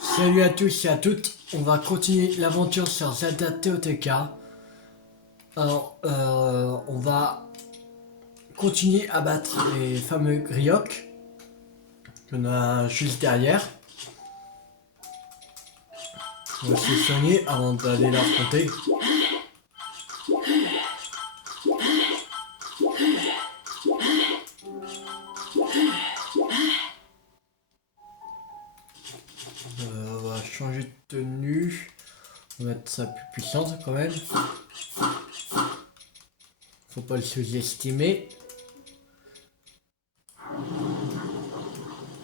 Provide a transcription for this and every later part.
Salut à tous et à toutes, on va continuer l'aventure sur Zelda TOTK. Alors, on va continuer à battre les fameux Grioc qu'on a juste derrière. On va se soigner avant d'aller l'affronter. On va changer de tenue. On va mettre ça plus puissante quand même. Faut pas le sous-estimer.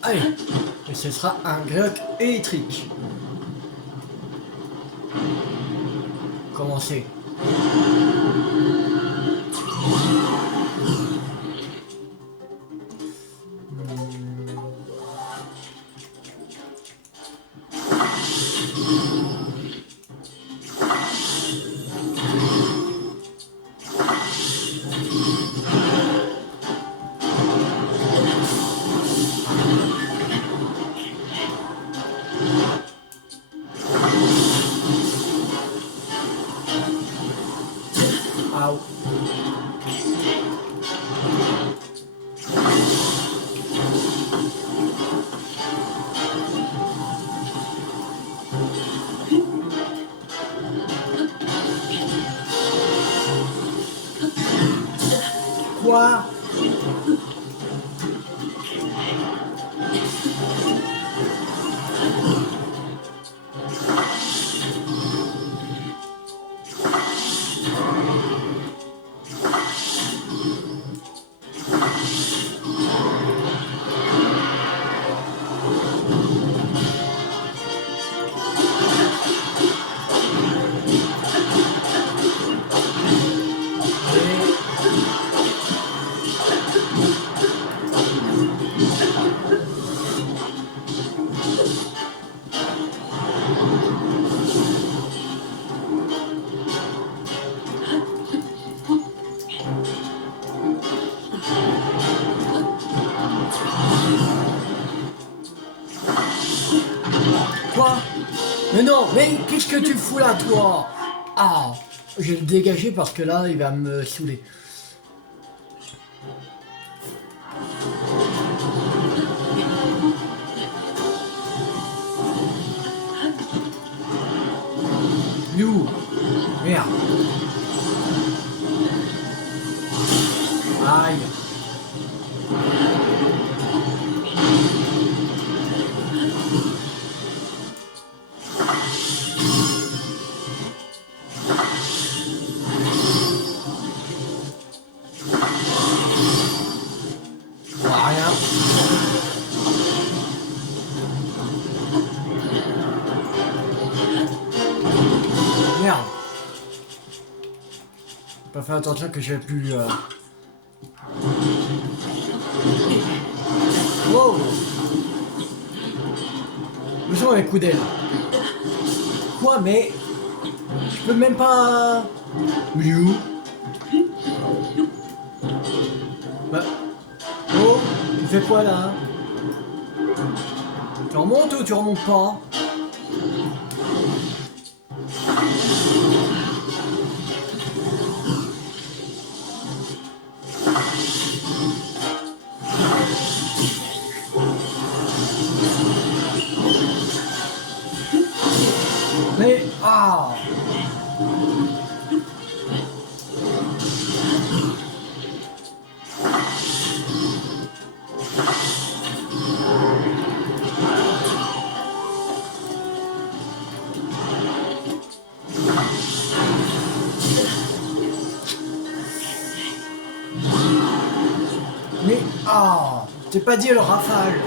Allez, et ce sera un Grioc électrique. Commencez. Au. Quoi? Quoi? Mais non, mais qu'est-ce que tu fous là, toi? Ah, je vais le dégager parce que là, il va me saouler. You, merde. Aïe. Ah, rien. Merde. Pas faire attention que je vais plus. Wow. Le son un coup d'aile. Quoi, mais je peux même pas. You. Bah. Oh, tu fais quoi là? Tu remontes ou tu remontes pas? Mais ah. Mais ah. T'es pas dit le rafale.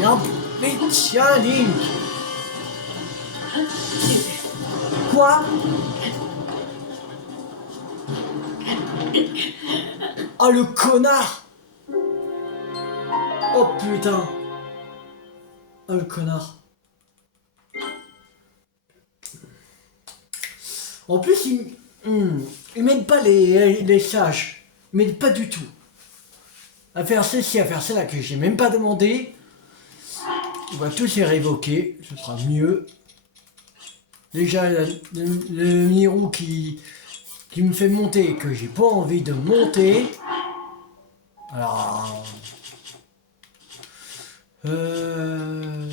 Et en... Mais tiens, Link. Quoi? Oh le connard! Oh putain! Oh le connard! En plus, il m'aide pas les sages. Il m'aide pas du tout. à faire ceci, à faire cela que j'ai même pas demandé. On va tous les révoquer, ce sera mieux. Déjà, le Miro qui me fait monter, que j'ai pas envie de monter. Alors... Euh...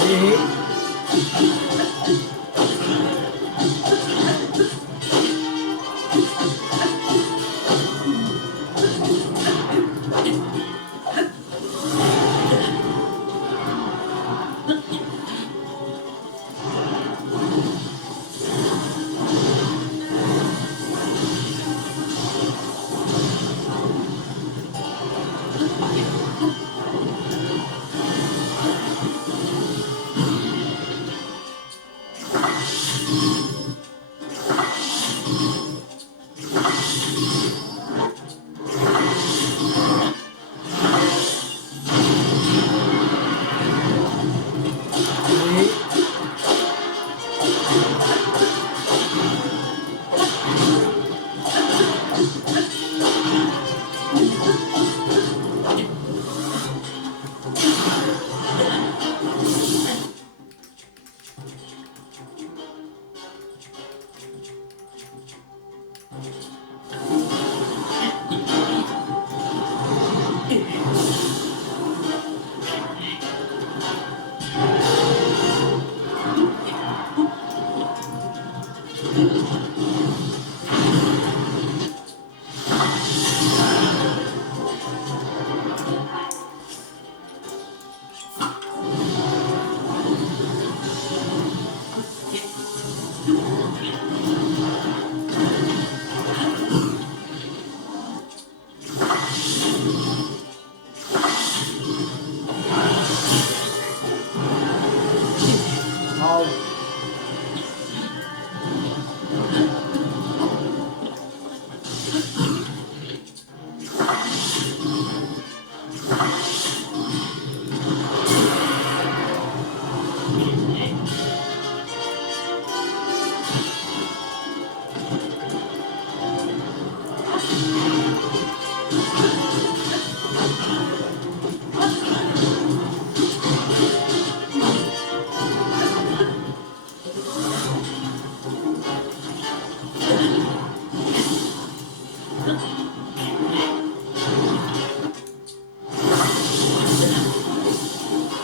Allez.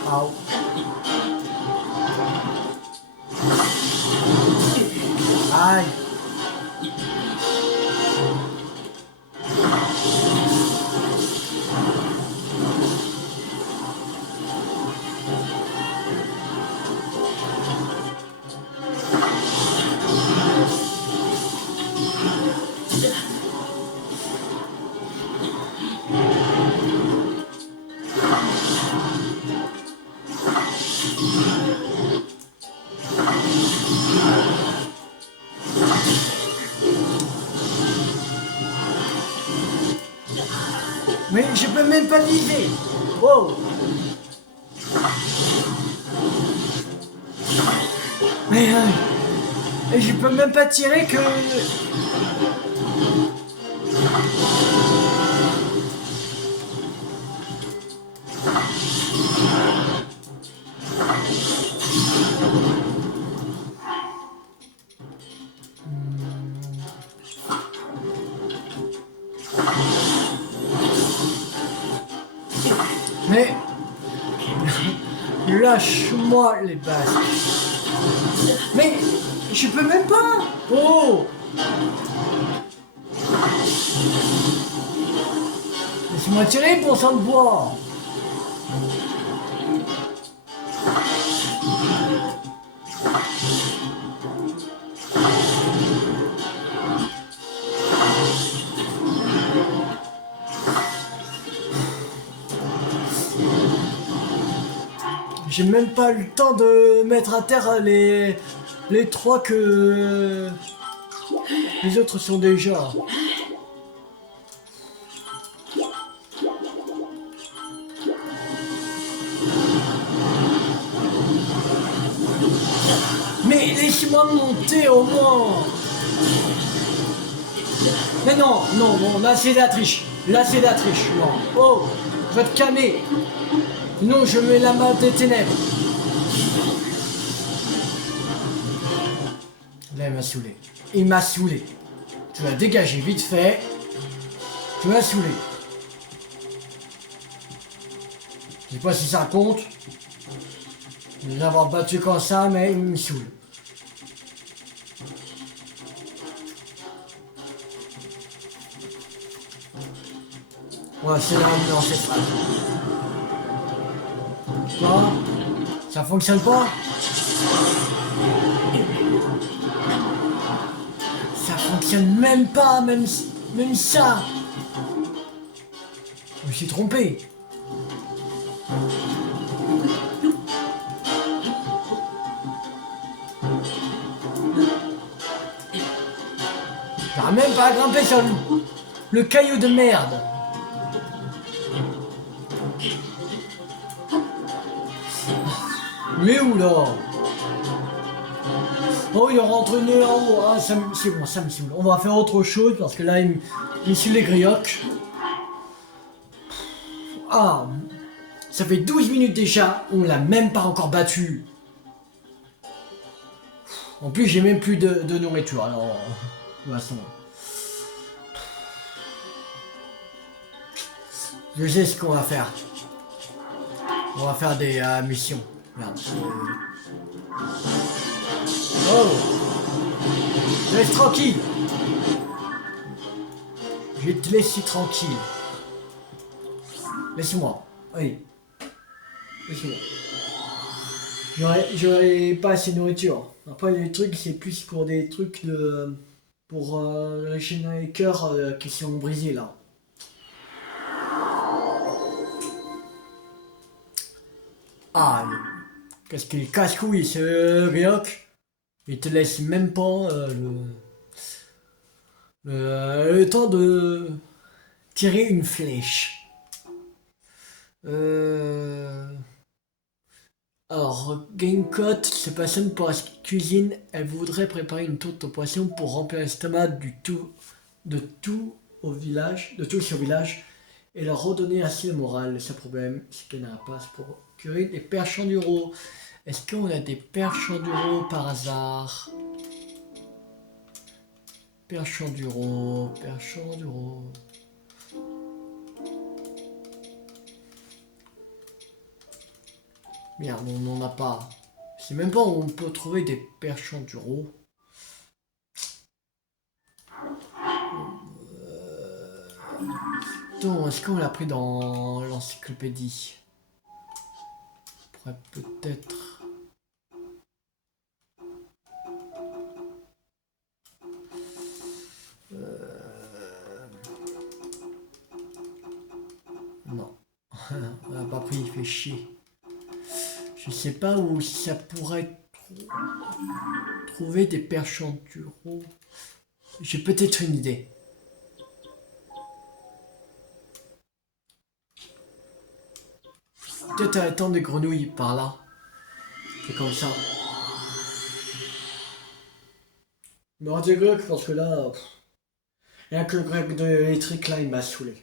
Au. Aïe. Mais je peux même pas viser. Oh. Mais et je peux même pas tirer que... Mais lâche-moi les bases. Mais je peux même pas. Oh, laisse-moi tirer pour sang de bois. J'ai même pas eu le temps de mettre à terre les trois que les autres sont déjà. Mais laisse-moi monter au moins. Mais non, non, non, là c'est la triche. Là c'est la triche, non. Oh, va te calmer. Non, je mets la main des ténèbres. Là, il m'a saoulé. Il m'a saoulé. Tu l'as dégagé vite fait. Tu m'as saoulé. Je sais pas si ça compte. De l'avoir battu comme ça, mais il me saoule. Ouais, c'est là une ancestrale. Quoi? Ça fonctionne pas? Ça fonctionne même pas, même ça. Je me suis trompé. T'as même pas grimpé sur le caillou de merde. Mais où là? Oh, il rentre nez en haut. Ah, c'est bon, ça me saoule. On va faire autre chose parce que là, il suit les grioques. Ah, ça fait 12 minutes déjà. On l'a même pas encore battu. En plus, j'ai même plus de nourriture. Alors, de toute façon. Je sais ce qu'on va faire. On va faire des missions. Merde. Oh! Je laisse tranquille! Je vais te laisser tranquille. Laisse-moi. Oui. Laisse-moi. J'aurais pas assez de nourriture. Après, les trucs, c'est plus pour des trucs de. Pour régénérer les cœurs qui sont brisés là. Ah, qu'est-ce qu'il casse-couille ce Ryok? Il te laisse même pas le temps de tirer une flèche. Alors, Gamecot se passionne pour la cuisine. Elle voudrait préparer une tourte au poisson pour remplir l'estomac de tout de tous au village et leur redonner ainsi le moral. Le seul problème, c'est qu'elle n'a pas pour cuire des perches enduro. Est-ce qu'on a des perches enduro par hasard? Perche enduro, perche enduro. Merde, on n'en a pas. Je sais même pas où on peut trouver des perches enduro. Attends, est-ce qu'on l'a pris dans l'encyclopédie? On pourrait peut-être... Non. On l'a pas pris, il fait chier. Je sais pas où ça pourrait trouver des perches enduro. J'ai peut-être une idée. Peut-être attendre des grenouilles par là. C'est comme ça. Mais on dit grec parce que là... Rien que le grec de l'électrique là, il m'a saoulé.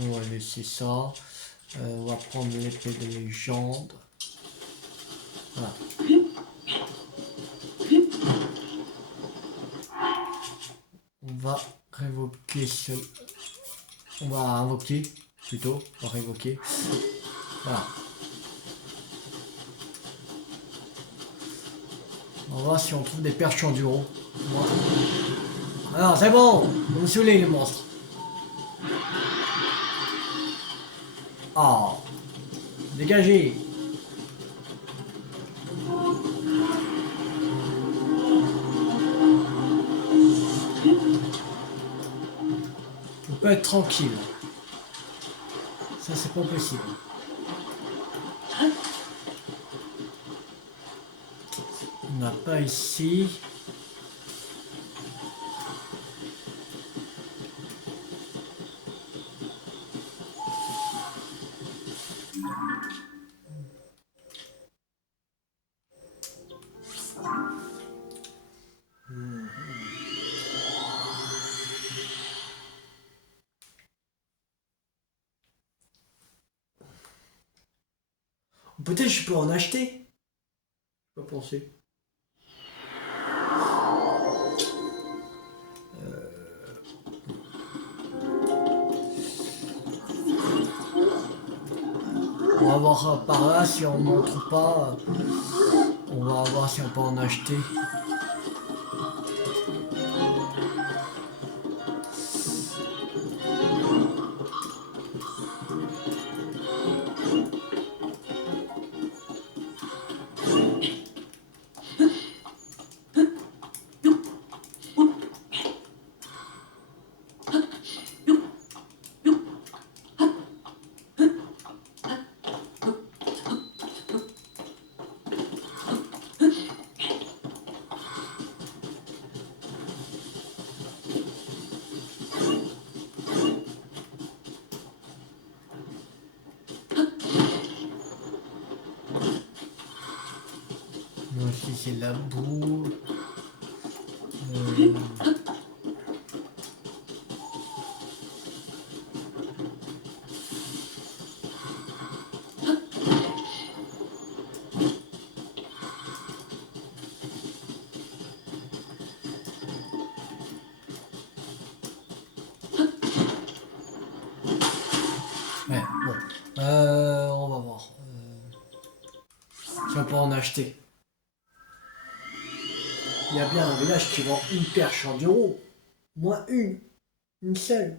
On va laisser ça. On va prendre l'épée de légende. Voilà. On va révoquer ce... On va invoquer, plutôt. On va révoquer. Voilà. On va voir si on trouve des perches enduro. Alors, c'est bon. Vous me saoulez, les monstres. Oh. Dégagez. On peut être tranquille. Ça, c'est pas possible. On n'a pas ici. Peut-être je peux en acheter. Je peux penser. On va voir par là si on n'en trouve pas. On va voir si on peut en acheter. Non, ici c'est la boue. Ouais, bon. On va voir. Si on peut en acheter. Il y a bien un village qui vend une perche en euros. Moins une. Une seule.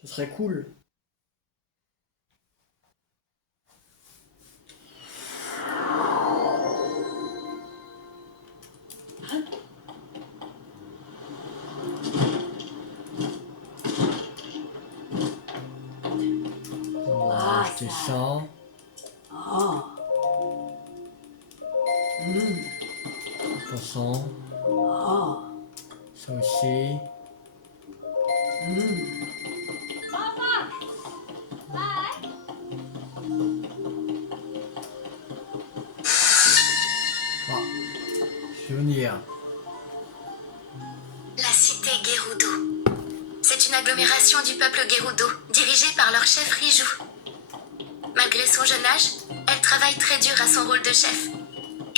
Ce serait cool. On va acheter ça. Passant. Ça aussi. Ah. Souvenir. La cité Gerudo. C'est une agglomération du peuple Gerudo, dirigée par leur chef Riju. Malgré son jeune âge, elle travaille très dur à son rôle de chef.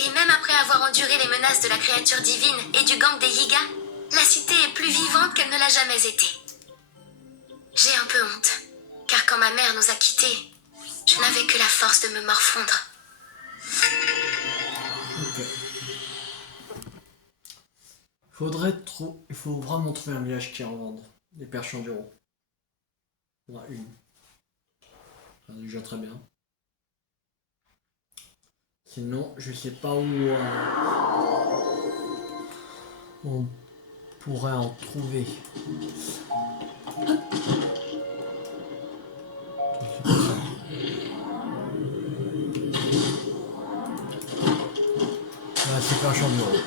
Et même après avoir enduré les menaces de la créature divine et du gang des Yiga, la cité est plus vivante qu'elle ne l'a jamais été. J'ai un peu honte, car quand ma mère nous a quittés, je n'avais que la force de me morfondre. Ok. Il faut vraiment trouver un village qui en vende des perches enduro. Il y en a une. C'est déjà très bien. Sinon, je sais pas où on pourrait en trouver. Là, c'est perche enduro.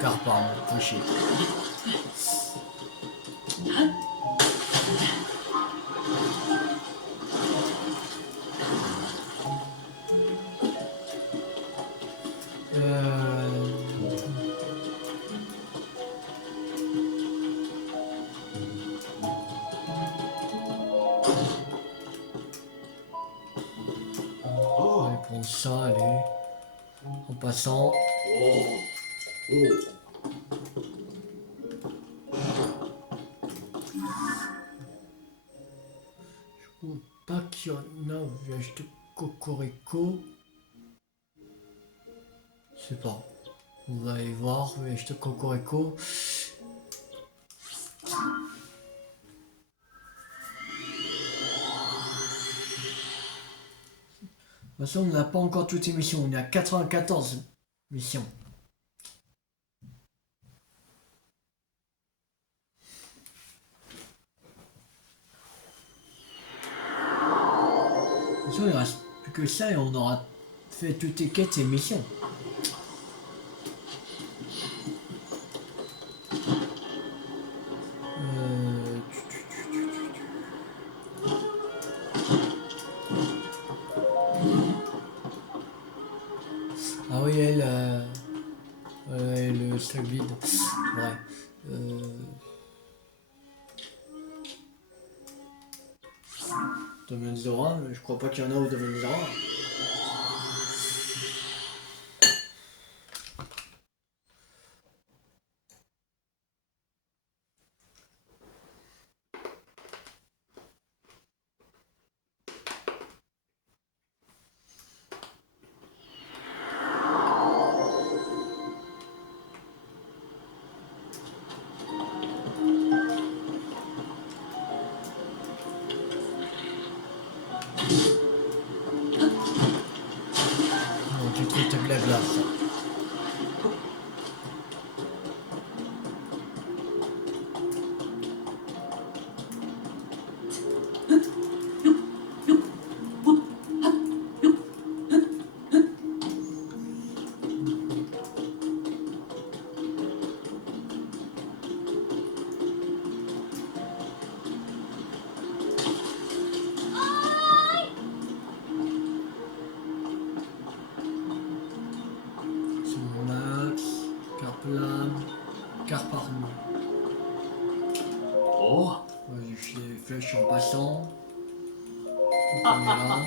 Car pardon, cliché. ça, allez. En passant. Je vois pas qu'il y en a au village de Cocorico. Je sais pas. On va aller voir au village de Cocorico. De toute façon, on n'a pas encore toutes les missions. On est à 94 missions. De toute façon, il ne reste plus que ça et on aura fait toutes les quêtes et missions. Ah oui, le stock vide. Ouais. Domaine Zora, mais je crois pas qu'il y en a au domaine Zora. Non, tu trouves de la glace. Son max, Carplam, Carparno. Oh, Ouais, j'ai fait les flèches en passant. Donc on est là.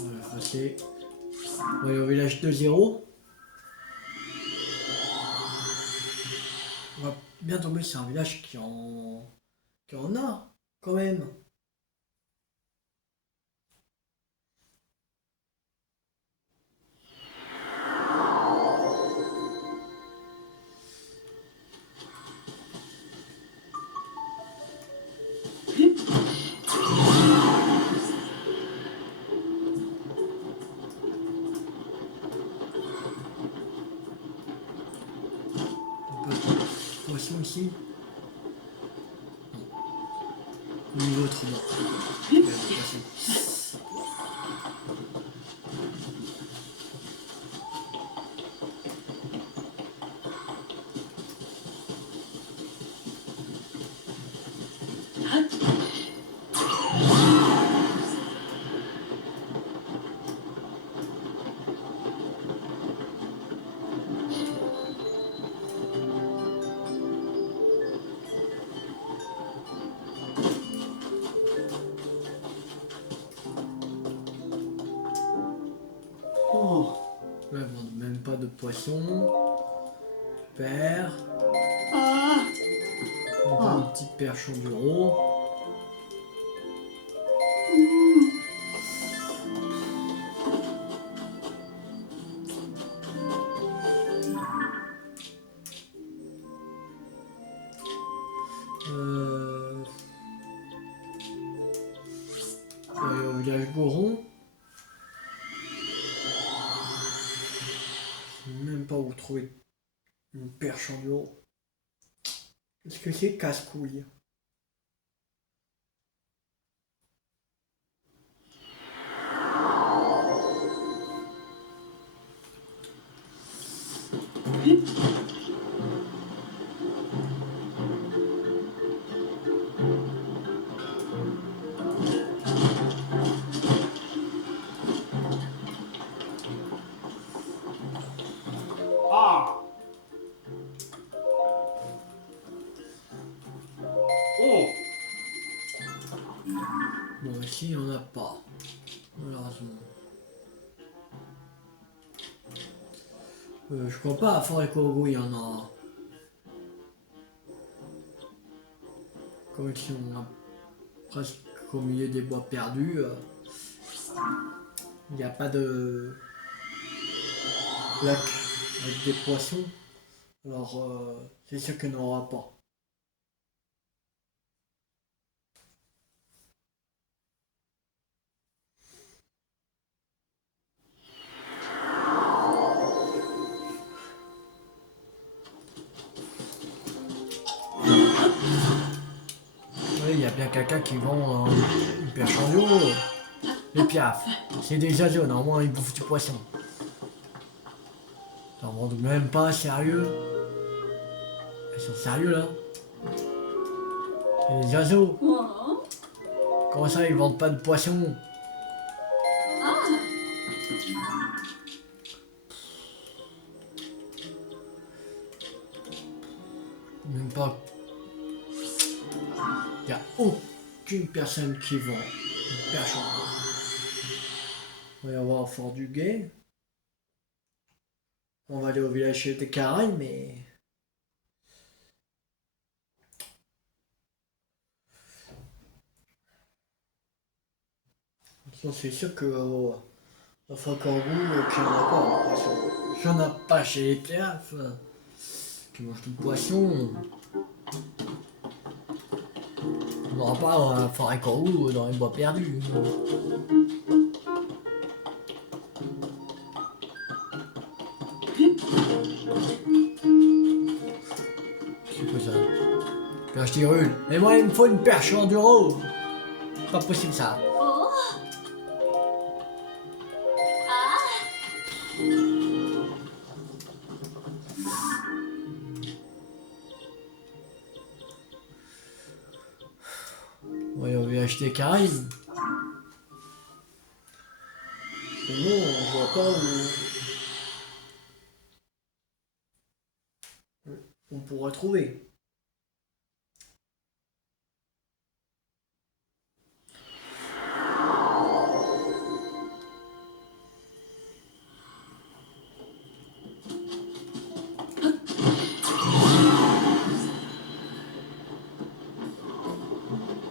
On va effacer. On va aller au village de 0. On va bien tomber sur un village qui en a, quand même. Un peu de poisson ici. Ou l'autre, non. Il y a des poissons. oh, Là, bon, même pas de poisson. Super. ah, On prend une petite perche enduro. On va aller au village Goron. Je sais même pas où trouver une perche enduro. Est-ce que c'est casse-couille? ah. Ici, il n'y en a pas, malheureusement. Je crois pas à Forêt Corbeau, il y en a. Comme si on a presque au milieu des bois perdus. Il n'y a pas de lac avec des poissons. Alors, c'est sûr qu'il n'y en aura pas. Oui, il y a bien quelqu'un qui vend une perche en euro. Les piafs, c'est des oiseaux, normalement ils bouffent du poisson. Ils en vendent même pas, sérieux. Ils sont sérieux là. C'est des oiseaux. Comment ça ils vendent pas de poisson? Même pas. Il n'y a aucune personne qui vend une perche en euro. Il va y avoir Fort du Guet. On va aller au village des Caraïbes, mais. C'est sûr que la fois qu'en goût, qu'il n'y en a pas de poisson. Il n'y en a pas chez les piafs qui mangent du poisson. On n'aura pas un forêt Corbeau dans les bois perdus. C'est quoi ça? Perche d'Irule. Mais moi, il me faut une perche en enduro. Pas possible ça. Ouais, on va acheter Caraïbes. Sinon, on voit pas où on pourra trouver.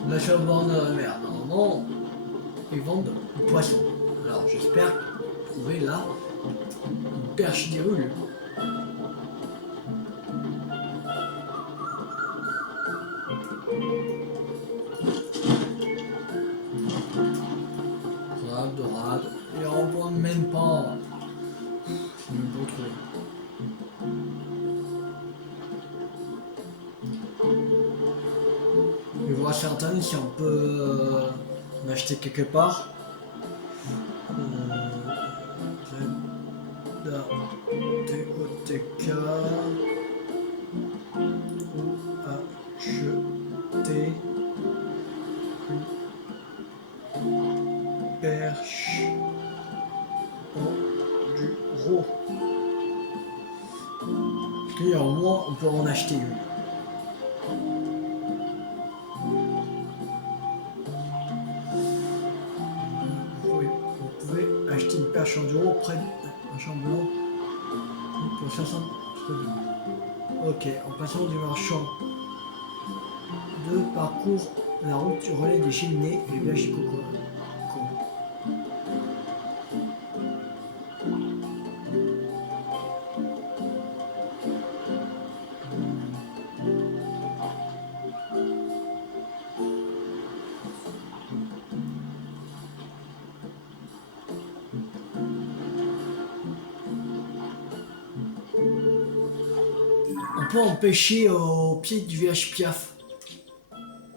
La chauve-borne de la mer, normalement, ils vendent du poisson. Alors j'espère trouver là une perche d'Irule. Dorade, ils en vendent même pas. C'est même pas trouvé. Je vais voir certaines si on peut en acheter quelque part. TOTK ou acheter une perche en euro. Et au moins on peut en acheter une. Vous pouvez acheter une perche en euro près d'un champ blanc pour 500 produits. Ok, en passant du marchand de parcours la route du relais des Cheminées et le village de Coco. On peut en pêcher au pied du village Piaf,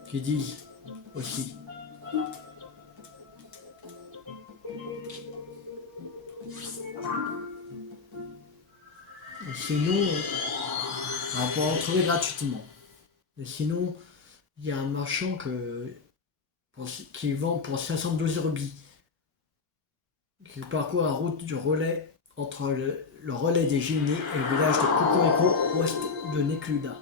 qu'ils disent aussi. Et sinon, on va pouvoir en trouver gratuitement. Et sinon, il y a un marchand qui vend pour 512 rubis, qui parcourt la route du relais entre le relais des Génies et le village de Cocorico, ouest de Nécluda.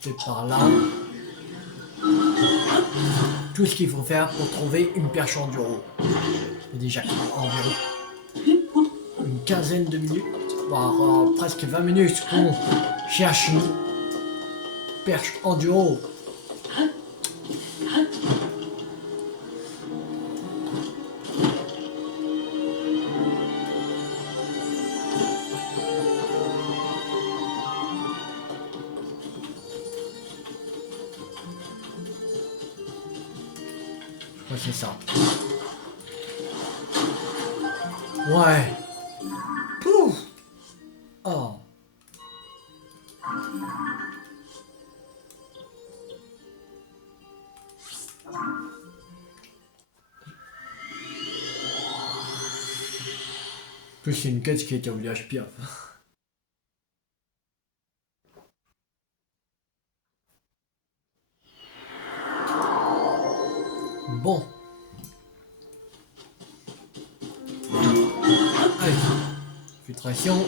monter par là. Tout ce qu'il faut faire pour trouver une perche enduro. C'est déjà environ une quinzaine de minutes, voire presque 20 minutes qu'on cherche une perche enduro. Ouais, c'est ça. Ouais. Pouf. Oh. En plus, c'est une quête qui était au village Piaf. Bon. Allez. Filtration.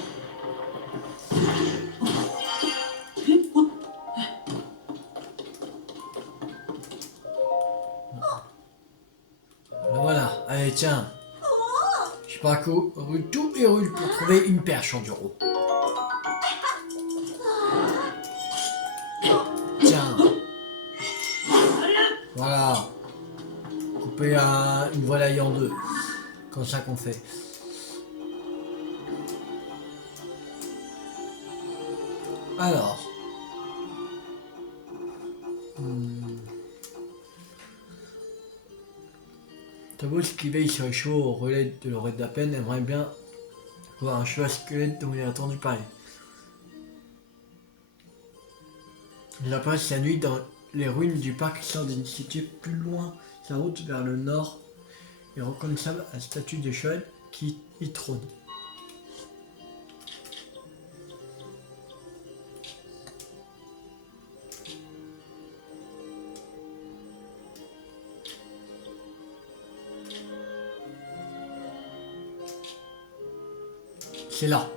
Voilà. Allez, tiens. Je sais pas quoi. Roule tout et roule pour trouver une perche enduro. Tiens. Voilà. Couper une volaille en deux. Comme ça qu'on fait. Alors. Tabous qui veille sur les chevaux au relais de l'oreille de la peine aimerait bien voir un cheval squelette dont il a entendu parler. Il passe la nuit dans les ruines du parc sort d'une cité plus loin sa route vers le nord et reconnaissable à la statue de cheval qui y trône. C'est là,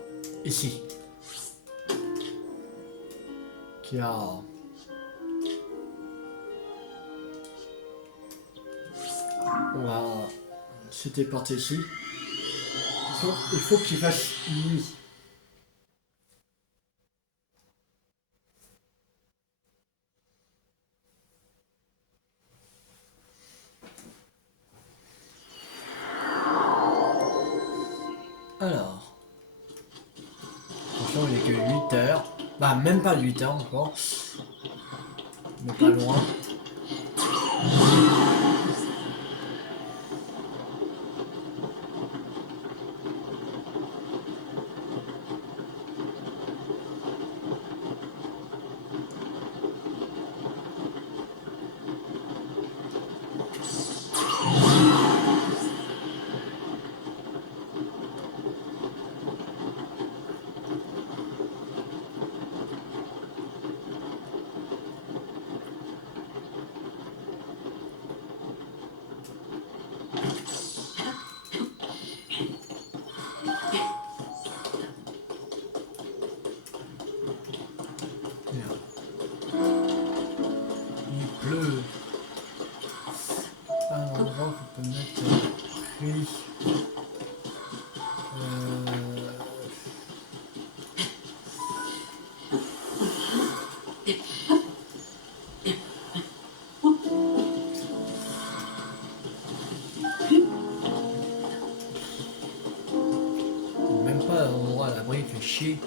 ici, qu'il y a on va se déporter ici. Il faut qu'il fasse nuit. Alors, attention, il est que 8 heures. Bah, même pas 8 heures encore. Mais pas loin. Il pleut. Pas un endroit qu'on peut mettre pluie. Même pas un endroit à l'abri, il fait chier.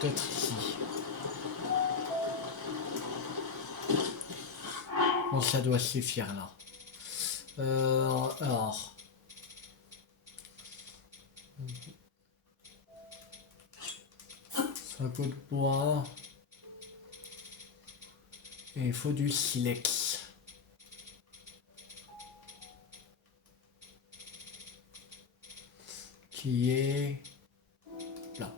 Peut-être ici. Bon, ça doit suffire là. Alors. Un peu de bois. Et il faut du silex. Qui est là.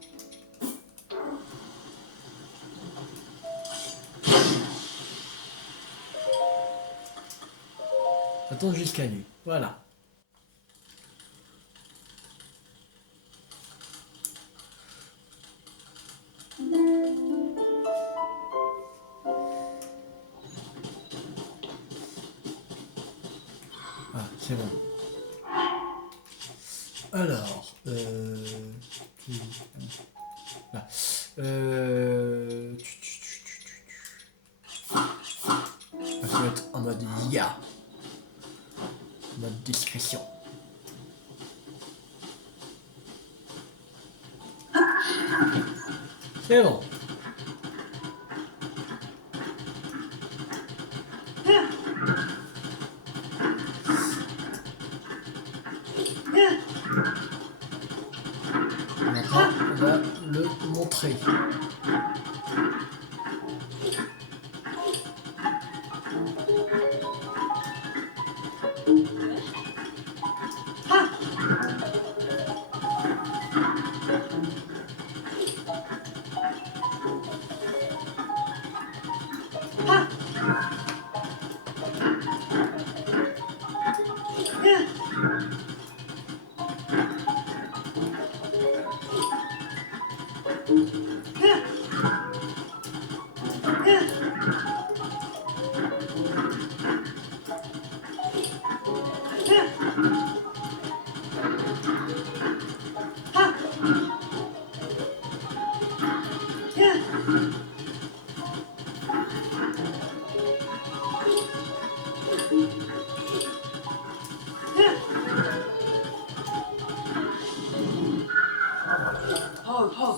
Attends jusqu'à nuit. Voilà. Ah, c'est bon. Alors, là. On va se mettre en mode IA. Mode discrétion. C'est bon. Maintenant, on va le montrer. Ho, ho.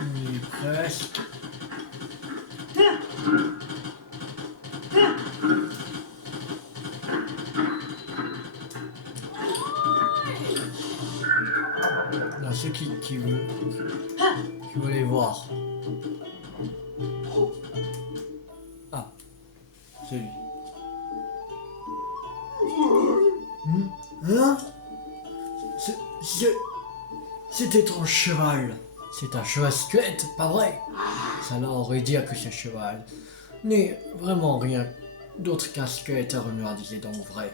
On est presque. Là, ceux qui voulaient voir. Ah, c'est lui. Hein? C'était ton cheval. C'est un cheval squelette, pas vrai? Ça leur aurait dit que ce cheval n'est vraiment rien d'autre qu'un squelette à remuer, disait donc vrai.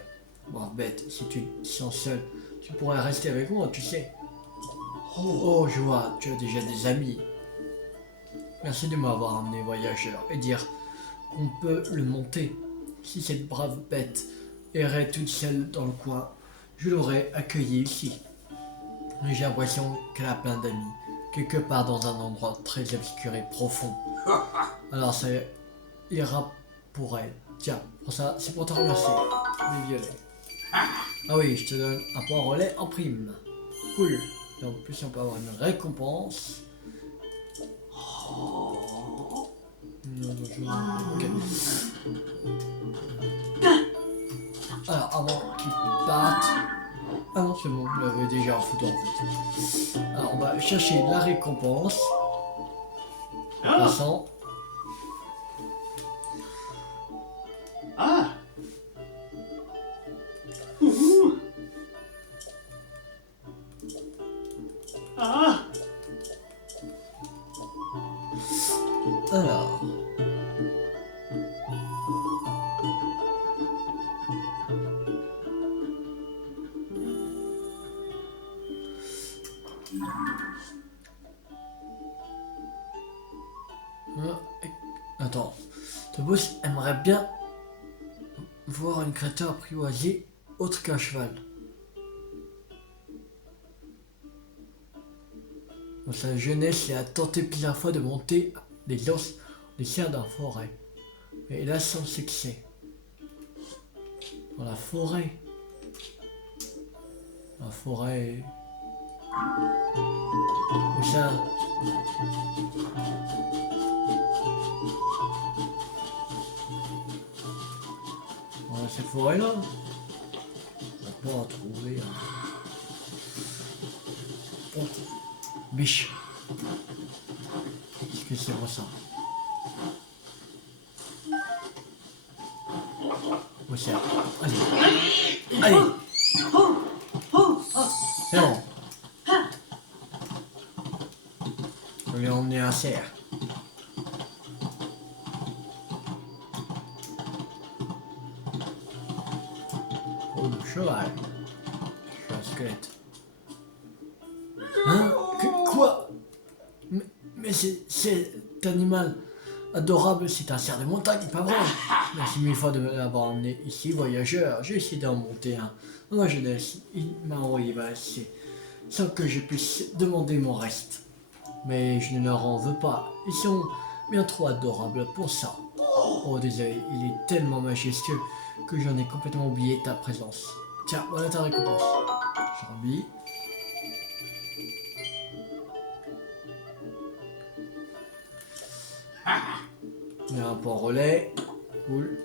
Bon, bête, si tu te sens seul, tu pourrais rester avec moi, tu sais. Oh, je vois, tu as déjà des amis. Merci de m'avoir amené voyageur et dire qu'on peut le monter. Si cette brave bête errait toute seule dans le coin, je l'aurais accueillie ici. Mais j'ai l'impression qu'elle a plein d'amis, quelque part dans un endroit très obscur et profond. Alors ça ira pour elle. Tiens, pour ça, c'est pour te remercier. Les violets. Ah oui, je te donne un point relais en prime. Cool. Et en plus, on peut avoir une récompense. Ok. Alors, avant qu'il parte... Ah non, c'est bon, je l'avais déjà foutu en fait. Alors, on va chercher la récompense. En passant. Ah. Ouhou. Ah. Alors. Attends. Ce boss aimerait bien voir une créature apprivoisée autre qu'un cheval. Dans sa jeunesse, il a tenté plusieurs fois de monter les os des cerfs dans la forêt. Mais hélas sans succès. Dans la forêt. La forêt. Où ça? cette forêt-là. On va pas en trouver. Oh, biche. Qu'est-ce que c'est pour ça? Oh, c'est... Allez. Allez. C'est bon. Je vais emmener un cerf. Oh, le cheval. Je suis un squelette. Hein? Quoi? Mais cet animal adorable, c'est un cerf de montagne, pas vrai? Merci mille fois de m'avoir emmené ici, voyageur. J'ai essayé d'en monter un. Dans ma jeunesse, il m'a envoyé passer sans que je puisse demander mon reste. Mais je ne leur en veux pas. Ils sont bien trop adorables pour ça. Oh, désolé, il est tellement majestueux que j'en ai complètement oublié ta présence. Tiens, voilà ta récompense. Jambi. Il y a un port relais. Cool.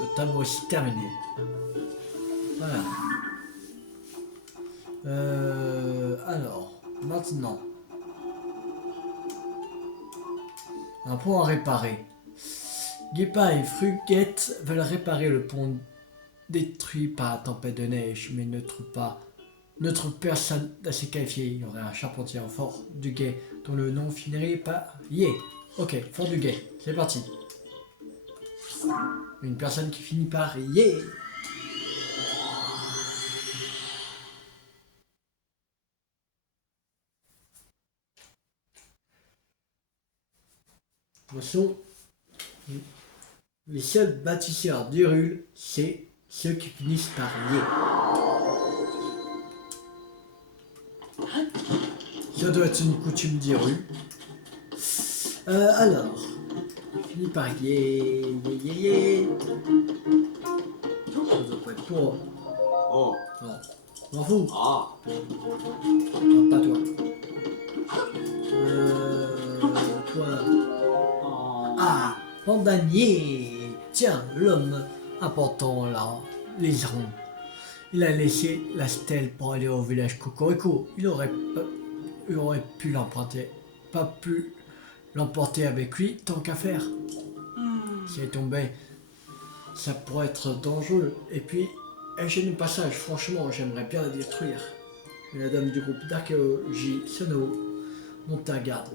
Le tableau aussi terminé. Voilà. Alors, maintenant. Un pont à réparer. Guépa et Fruguette veulent réparer le pont détruit par la tempête de neige, mais ne trouvent personne d'assez qualifié. Il y aurait un charpentier en fort du Guet dont le nom finirait par Yé. Ok, fort du Guet, c'est parti. Une personne qui finit par Yé. Ce sont les seuls bâtisseurs d'Hyrule, c'est ceux qui finissent par Yé. Ça doit être une coutume d'Hyrule. Alors, finit par Yé, Yé, Yé, Yé. Ça doit pas être toi. Oh. Non, m'en fous. Ah. Non, pas toi. Toi. Oh. Ah, Pandanier. Tiens, l'homme important là, les ronds. Il a laissé la stèle pour aller au village Cocorico. Il aurait pu l'emprunter. Pas pu l'emporter avec lui, tant qu'à faire. Si elle tombait, ça pourrait être dangereux. Et puis, elle gêne le passage. Franchement, j'aimerais bien la détruire. Mais la dame du groupe d'archéologie, Sono, monte à garde.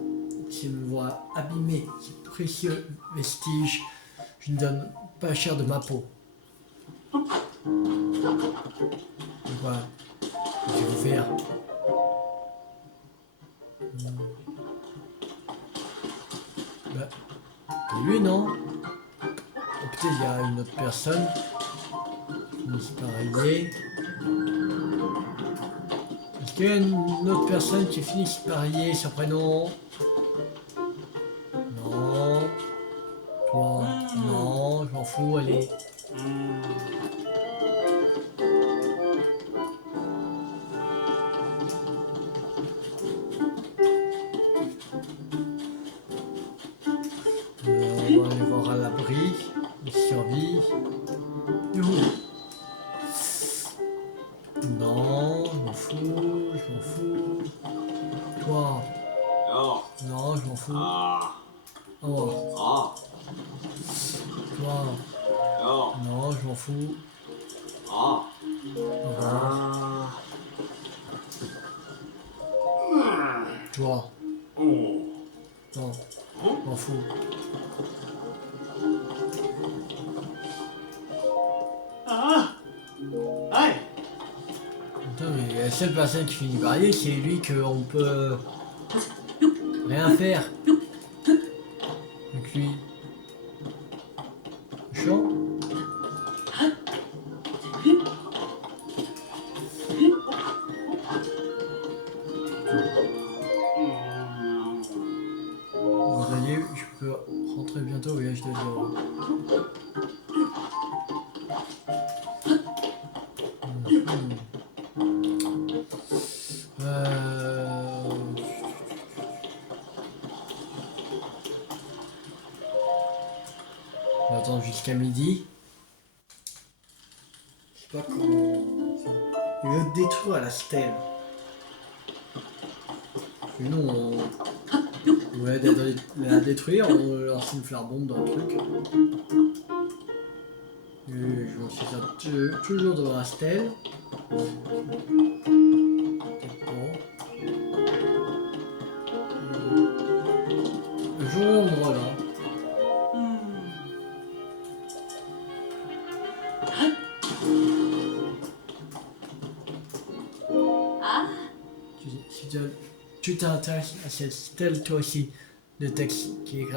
Si elle me voit abîmer ces précieux vestiges, je ne donne pas cher de ma peau. Et voilà. Je vais vous faire. Bah, c'est lui, non? Ou peut-être il y a une autre personne. Finisse par arriver. Est-ce qu'il y a une autre personne qui finit par arriver son prénom? Non. Toi? Non, je m'en fous, allez. On va aller voir à l'abri, de survie. Youhou. Non, je m'en fous, je m'en fous. Toi? Oh. Non, je m'en fous. Ah. Oh, Ah. toi? Oh. Non, je m'en fous. Ah. Oh, Ah. toi? Oh. Non, je m'en fous. Ah. Aïe. Putain, mais la seule personne qui finit par y, c'est lui qu'on peut rien faire. Donc lui. Chiant. Vous voyez, je peux rentrer bientôt au village de Zéro. jusqu'à midi. Je sais pas comment... Il veut détruire la stèle. Sinon, on va la détruire, on lance une flare bombe dans le truc. Et je m'en suis toujours dans la stèle. Peut-être pas. Le jour où on me là. Si tu t'intéresses à cette stèle, toi aussi, le texte qui est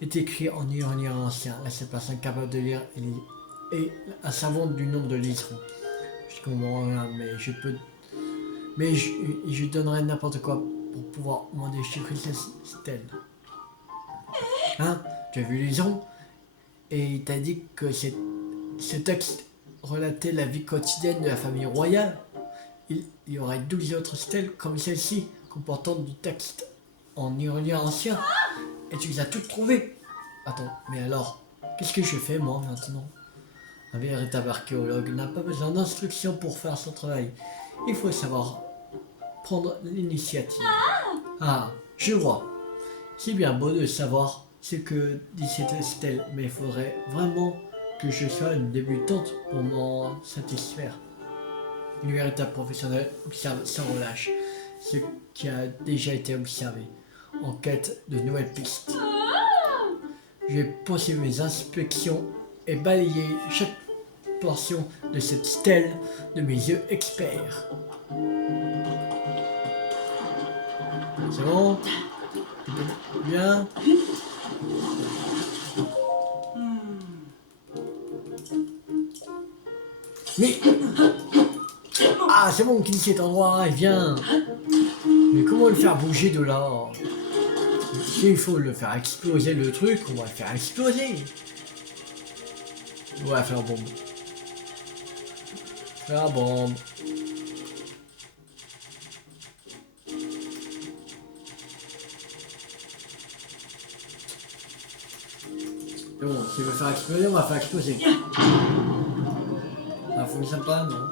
est écrit en iranien ancien. À cette personne capable de lire et un savant du nombre de liserons. Je comprends rien, mais je donnerais n'importe quoi pour pouvoir m'en déchiffrer cette stèle. Hein? Tu as vu les liserons? Et il t'a dit que ce texte relatait la vie quotidienne de la famille royale. Il y aurait 12 autres stèles comme celle-ci, comportant du texte en iranien ancien. Et tu les as toutes trouvées. Attends, mais alors, qu'est-ce que je fais moi maintenant? Un véritable archéologue n'a pas besoin d'instructions pour faire son travail. Il faut savoir prendre l'initiative. Ah, je vois. C'est bien beau de savoir ce que dit cette stèle, mais il faudrait vraiment que je sois une débutante pour m'en satisfaire. Une véritable professionnelle observe sans relâche ce qui a déjà été observé, en quête de nouvelles pistes. Je vais poursuivre mes inspections et balayer chaque portion de cette stèle de mes yeux experts. C'est bon? Bien? Mais... Ah, c'est bon, qu'il cet endroit, il vient. Mais comment le faire bouger de là? S'il faut le faire exploser le truc, on va le faire exploser. On va faire bombe. Faire bombe. C'est bon, s'il veut faire exploser, on va faire exploser. Ah, faut que ça pas, non?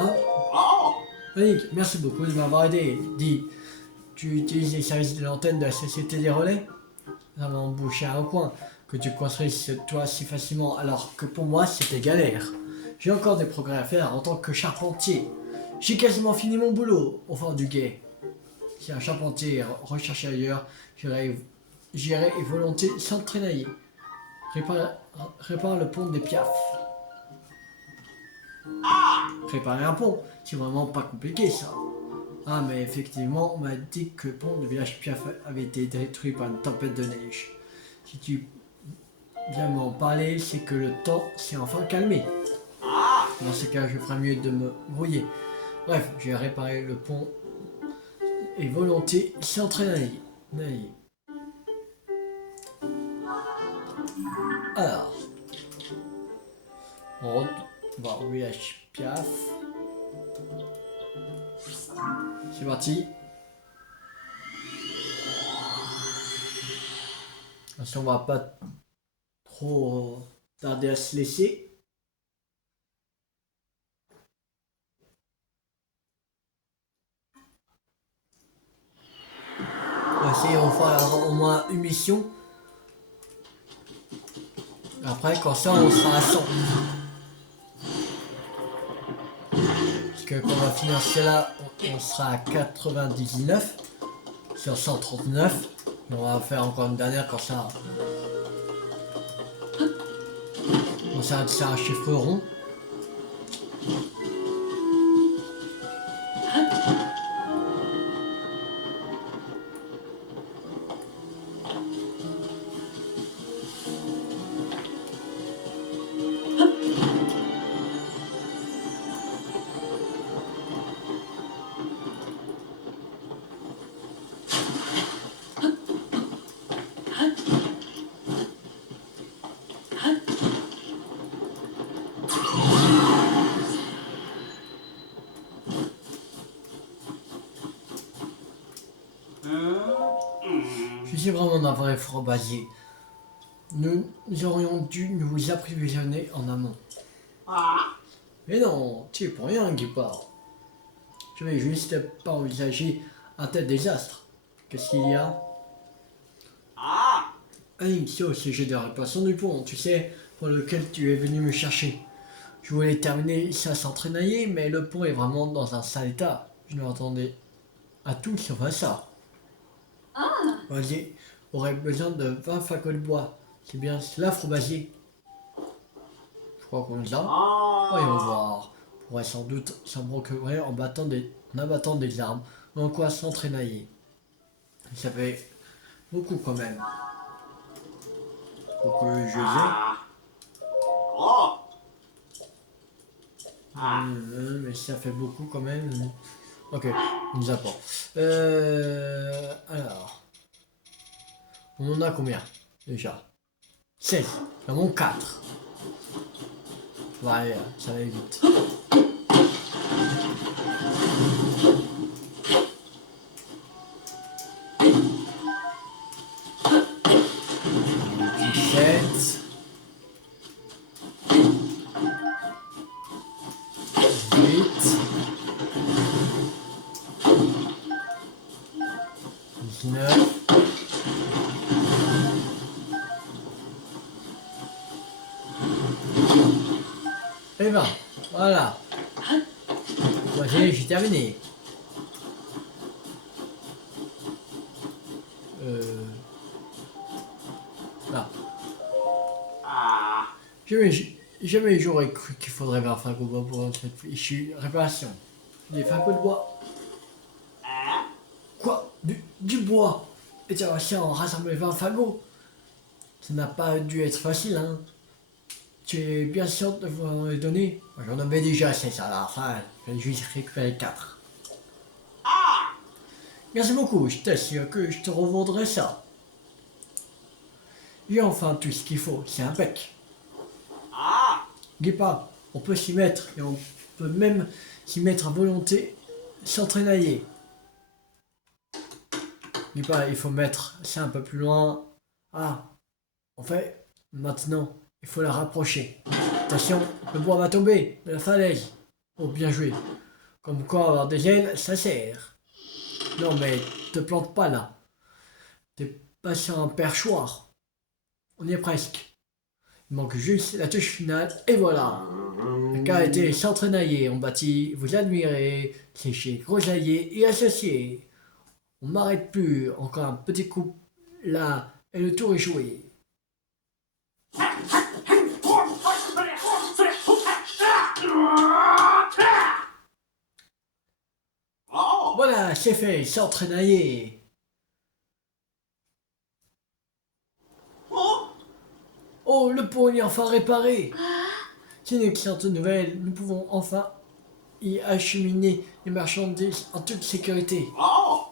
Ah, Oh! Yannick, merci beaucoup de m'avoir aidé. Dis, tu utilises les services de l'antenne de la Société des Relais? Ça m'a embouché à un coin que tu construises toi si facilement, alors que pour moi c'était galère. J'ai encore des progrès à faire en tant que charpentier. J'ai quasiment fini mon boulot au fort du Guet. Si un charpentier est recherché ailleurs, j'irai et volontiers s'entraîner. Répare le pont des Piaf. Préparer un pont, c'est vraiment pas compliqué ça. Ah mais effectivement, on m'a dit que le pont du village Piaf avait été détruit par une tempête de neige. Si tu viens m'en parler, c'est que le temps s'est enfin calmé. Dans ce cas, je ferais mieux de me brouiller. Bref, j'ai réparé le pont et volontiers s'entraîner. Alors, on va au village Piaf. C'est parti. Attention, on va pas trop tarder à se laisser. On va essayer de faire au moins une mission. Après, quand ça, on sera à 100. Parce que quand on va finir cela, on sera à 99 sur 139. On va faire encore une dernière quand ça. On s'arrête de faire un chiffre rond. Je suis vraiment d'un vrai fort basier. Nous aurions dû nous approvisionner en amont. Ah. Mais non, tu es pour rien, Guépard. Je vais juste pas envisager un tel désastre. Qu'est-ce qu'il y a? Ah. C'est au sujet de la réparation du pont, tu sais, pour lequel tu es venu me chercher. Je voulais terminer ça sans traînailler, mais le pont est vraiment dans un sale état. Je m'attendais à tout sauf à ça. Vas-y, aurait besoin de 20 fagots de bois. C'est bien cela, Frobazier. Je crois qu'on les a. Voyons Ah. voir. On pourrait sans doute s'en procurer en abattant des armes, ou en quoi s'entraînailler. Ça fait beaucoup quand même. Pour que je les ai. Ah. Oh. Ah. Mais ça fait beaucoup quand même. Ok, on nous apprend. Alors, on en a combien déjà? 16. Il en manque 4. Ouais, ça va aller vite. Dix-sept. 18. 19. Et 20. Voilà. Voici, j'ai terminé. Là. Ah. Jamais j'aurais cru qu'il faudrait 20 fagots de bois pour cette fichue réparation. Des fagots de bois. Ah. Quoi? Du bois? Et tu as réussi à en rassembler 20 fagots? Ça n'a pas dû être facile, hein? Tu es bien sûr de vouloir les donner? Moi, j'en avais déjà 16 à la fin, j'ai juste récupéré 4. Ah. Merci beaucoup, je t'assure que je te revendrai ça. J'ai enfin tout ce qu'il faut, c'est impec. Ah. Guépa, on peut s'y mettre, et on peut même s'y mettre à volonté sans traînailler. Guépa, il faut mettre ça un peu plus loin. Ah, en fait, maintenant, il faut la rapprocher. Attention, le bois va tomber de la falaise. Oh, bien joué. Comme quoi, avoir des ailes, ça sert. Non, mais te plante pas là. T'es pas sur un perchoir. On y est presque. Il manque juste la touche finale, et voilà. La caractère s'entraînailler, on bâtit, vous admirez, c'est chez Grosaillier et Associés. On m'arrête plus, encore un petit coup là, et le tour est joué. Oh. Voilà, c'est fait, s'entraînailler. Oh. Oh, le pont est enfin réparé. C'est une excellente nouvelle, nous pouvons enfin y acheminer les marchandises en toute sécurité. Oh.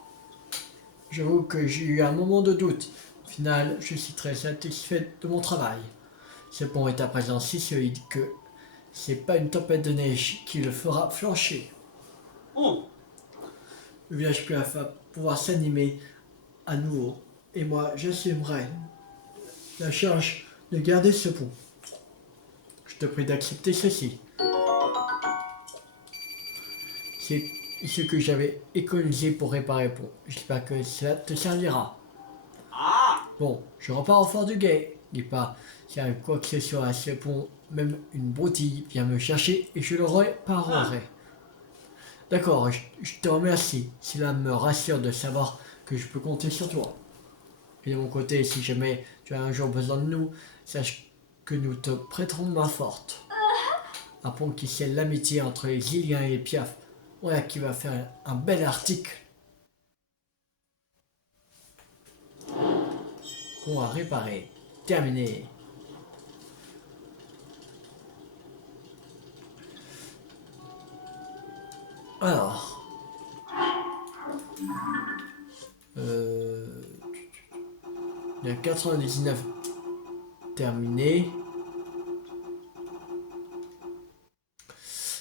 J'avoue que j'ai eu un moment de doute. Au final, je suis très satisfait de mon travail. Ce pont est à présent si solide que c'est pas une tempête de neige qui le fera flancher. Oh. Le village peut enfin pouvoir s'animer à nouveau. Et moi, j'assumerai la charge de garder ce pont. Je te prie d'accepter ceci. C'est ce que j'avais économisé pour réparer le pont. J'espère que cela te servira. Ah. Bon, je repars au fort du guet. Dis pas, s'il y a quoi que ce soit à ce pont, même une broutille vient me chercher et je le réparerai. D'accord, je te remercie. Cela me rassure de savoir que je peux compter sur toi. Et de mon côté, si jamais tu as un jour besoin de nous, sache que nous te prêterons main forte. Un pont qui scelle l'amitié entre les Iliens et les Piaf. Voilà qui va faire un bel article. Pont à réparer. Terminé. Alors. Il y a 99 terminé.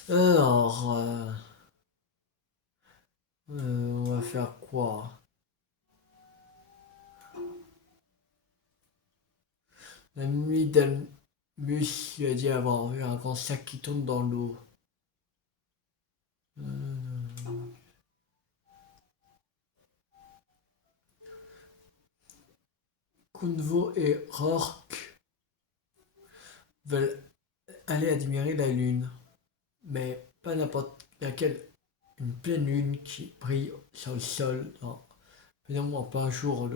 Alors. On va faire quoi? La nuit d'Almus lui a dit avoir vu un grand sac qui tourne dans l'eau. Kunvo et Rourke veulent aller admirer la lune, mais pas n'importe laquelle. Une pleine lune qui brille sur le sol. Non, évidemment, pas un jour.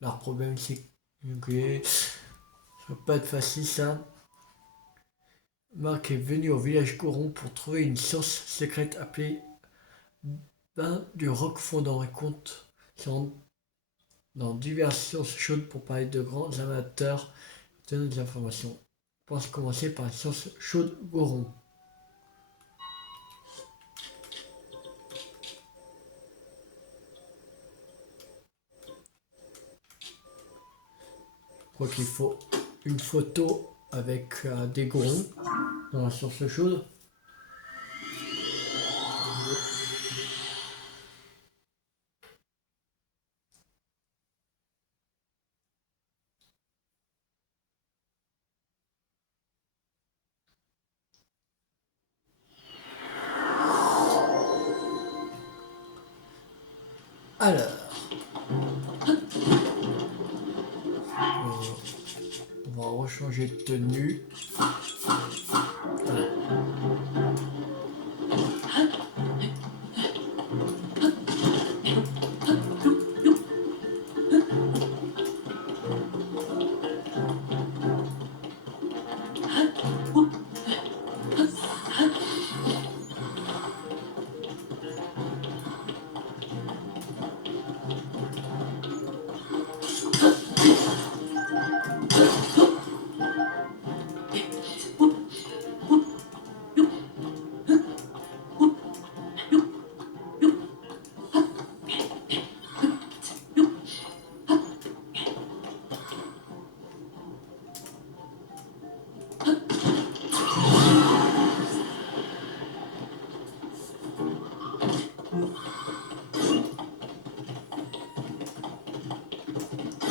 Leur problème, c'est que ça va pas être facile, ça. Marc est venu au village Goron pour trouver une source secrète appelée bain du roc fondant et compte se rendre dans diverses sources chaudes pour parler de grands amateurs de des informations. Je pense commencer par la source chaude Goron. Je crois qu'il faut une photo avec des gorons dans la source chaude. Alors, on va rechanger de tenue. Voilà.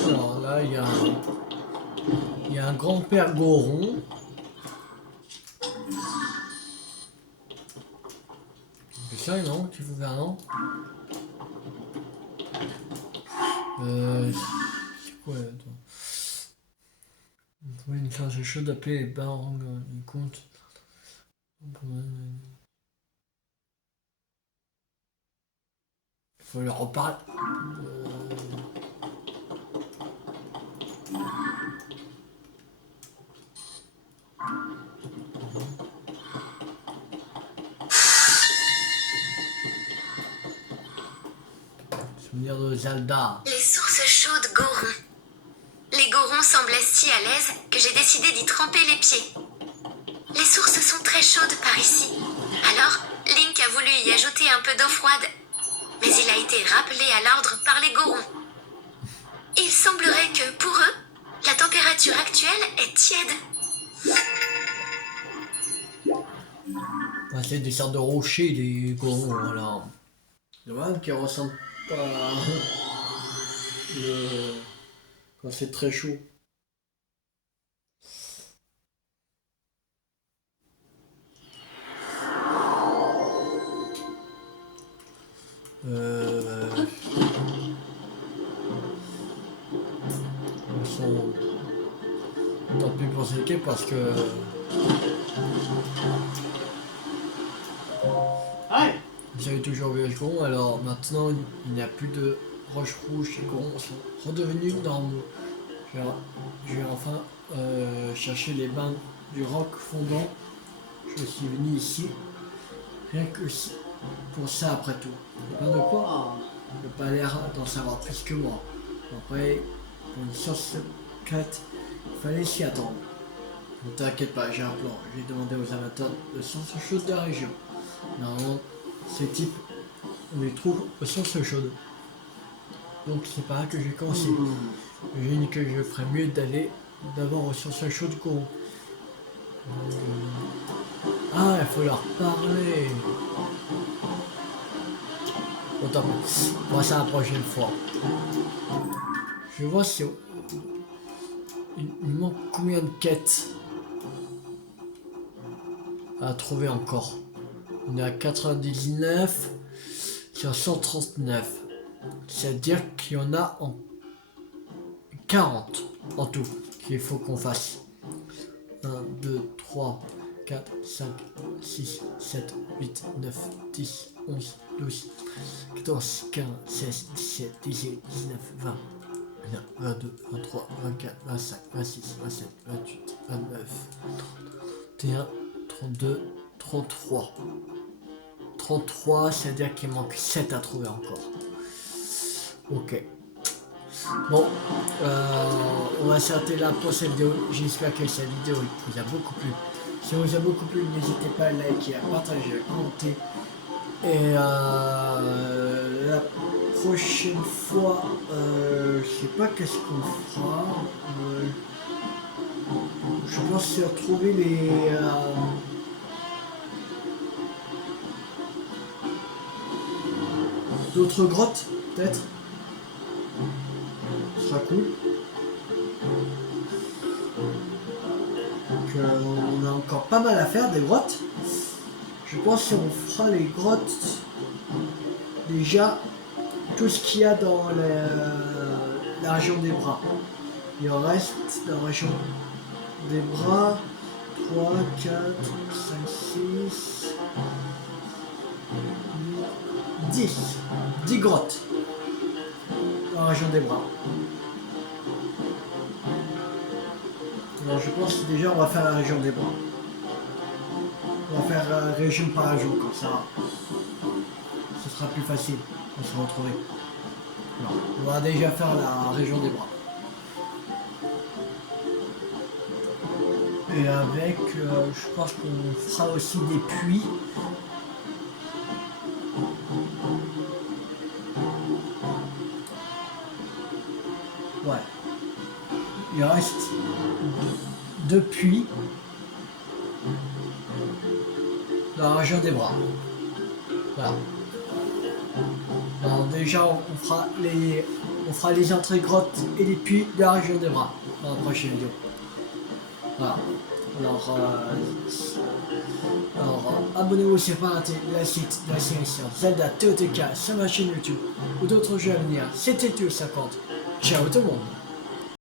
Alors là, il y a un grand-père Goron. C'est ça, non? Tu veux faire, non? C'est quoi, attends? Trouver une source chaude appelée les barons du compte. Il faut leur reparler. Souvenir de Zelda. Les sources chaudes Goron. Les Gorons semblaient si à l'aise que j'ai décidé d'y tremper les pieds. Les sources sont très chaudes par ici. Alors, Link a voulu y ajouter un peu d'eau froide. Mais il a été rappelé à l'ordre par les Gorons. Il semblerait que, pour eux, la température actuelle est tiède. C'est des sortes de rochers, les Gorons, voilà. Dommage qu'ils ressentent pas quand c'est très chaud. Tant pis pour cette équipe parce que Hey! j'avais toujours vu le Goron, alors maintenant il n'y a plus de roches rouges, les Gorons sont redevenus normaux. Je vais enfin chercher les bains du roc fondant. Je suis venu ici, rien que pour ça après tout. Les bains de quoi? Il n'a pas l'air d'en savoir plus que moi. Après, pour une source secrète, il fallait s'y attendre. Ne t'inquiète pas, j'ai un plan. J'ai demandé aux amateurs de sources chaudes de la région. Normalement, ces types, on les trouve aux sources chaudes. Donc c'est par là que j'ai commencé. J'ai dit que je ferais mieux d'aller d'abord aux sources chaudes Goron. Ah, il faut leur parler. Bon, tant pis. On va ça la prochaine fois. Je vois si Il manque combien de quêtes à trouver encore? On est à 99 sur 139. C'est-à-dire qu'il y en a en 40 en tout qu'il faut qu'on fasse. 1, 2, 3, 4, 5, 6, 7, 8, 9, 10, 11, 12, 14, 15, 16, 17, 18, 19, 20, 21, 22, 23, 24, 25, 26, 27, 28, 29, 31, 32, 33. 33, c'est-à-dire qu'il manque 7 à trouver encore. Ok. Bon, on va s'arrêter là pour cette vidéo. J'espère que cette vidéo vous a beaucoup plu. Si elle vous a beaucoup plu, n'hésitez pas à liker, à partager, à commenter. Et la prochaine fois, je sais pas qu'est-ce qu'on fera. Je pense retrouver les... d'autres grottes, peut-être. Ce sera cool. Donc, on a encore pas mal à faire des grottes. Je pense qu'on fera les grottes déjà tout ce qu'il y a dans la région des bras. Il en reste dans la région des bras 3, 4, 5, 6, 10 grottes dans la région des bras. Alors je pense que déjà on va faire la région des bras. On va faire région par région comme ça. Ce sera plus facile de se retrouver. Alors, on va déjà faire la région des bras. Et avec, je pense qu'on fera aussi des puits. Ouais. Il reste 2 puits dans la région des bras. Voilà. Alors déjà on fera les entrées grottes et les puits de la région des bras dans la prochaine vidéo. Voilà. Alors, abonnez-vous si pas raté la suite de la série sur Zelda TOTK sur ma chaîne YouTube ou d'autres jeux à venir. C'était tout 50. Ciao tout le monde.